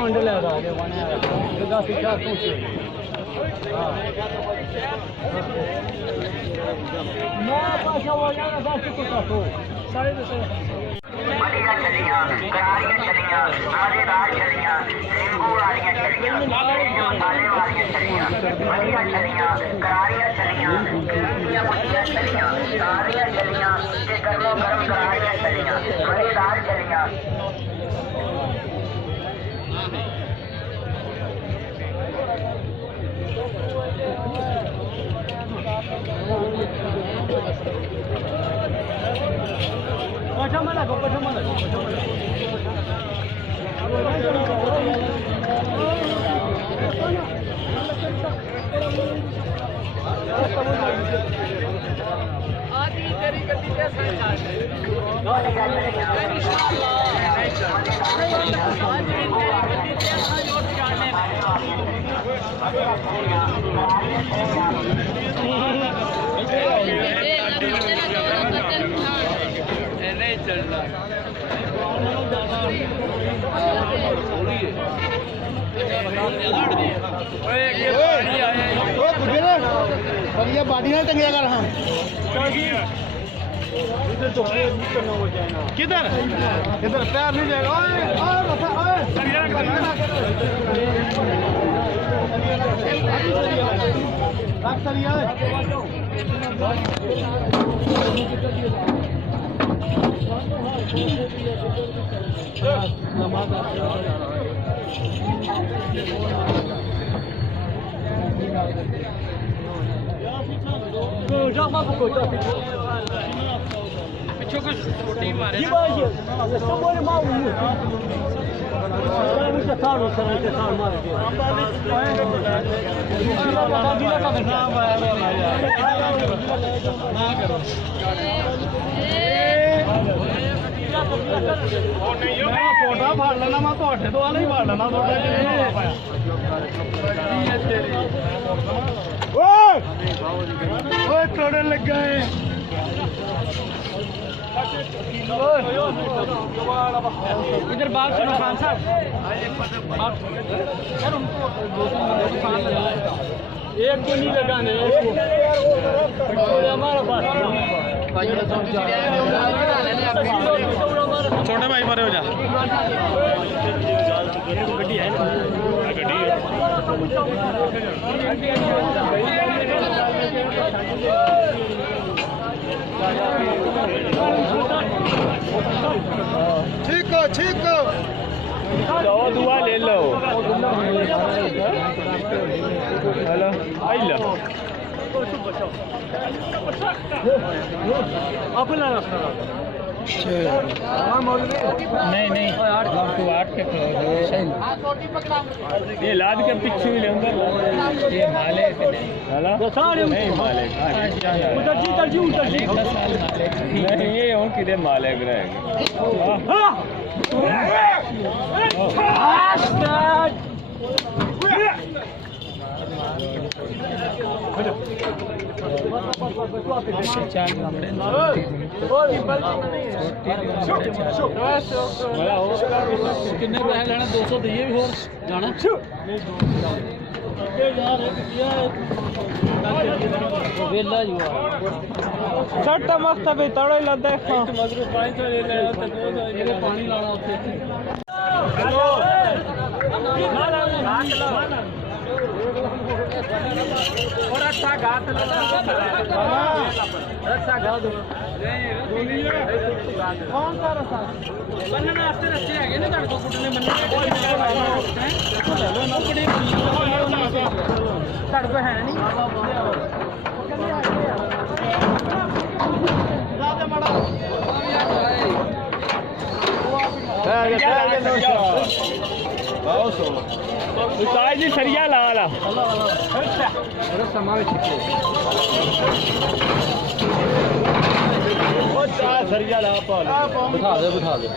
मंडल है बढ़िया चलियां, करारियां चलियां, मजेदार चलियां, नींबू वालियां चलियां, जो मसाले वालियां चलियां, बढ़िया चलियां, करारियां चलियां, कीड़ियां मुठियां चलियां, सारियां चलियां, ते गर्मो गर्म करारियां चलियां, मजेदार चलियां। नहीं चलना बढ़िया बाडी ना टंगिया कर हाँ किधर किधर पैर नहीं जाएगा पिछो कुछ छोटी मारे फोटा फाड़ लेना मैं तो वाले ही फाड़ लेना थोड़े लग गए इधर बात सुनो खान साहब यार उनको एक को नहीं लगाने हमारा पास छोटे भाई परे हो जा गड्डी है ना ठीक हो लो दुआ ले लो हेलो आई लो अपना नहीं तो 8 के ये लाद के पीछे भी लेंगे ये माले हेलो नहीं माले उधर जी नहीं ये हो किधर माले रहेगा किन्ने पैसे लेना 200 दिए भी होर जाना वेला जी सट मस्त भी तड़ो ही लग देखो मगरू 500 ले लेना तो 200 पानी लाना ਉੱਥੇ और अच्छा घात रस्सा घात कौन सा रस्सा बनने वास्ते रस्से है ना ਤੁਹਾਡੇ ਕੋਲ ਕੁੱਟਨੇ ਬੰਨੇ ਤੁਹਾਡੇ ਕੋਲ ਹੈ ਨਹੀਂ ਬਹੁਤ ਸੋਹਣਾ ਉਸਤਾਦ ਜੀ ਸਰੀਆ ਲਾ ਲਾ ਸਮਾਂ ਵਿੱਚ ਉਹ ਚਾਹ ਸਰੀਆ ਲਾ ਪਾ ਬਿਠਾ ਦੇ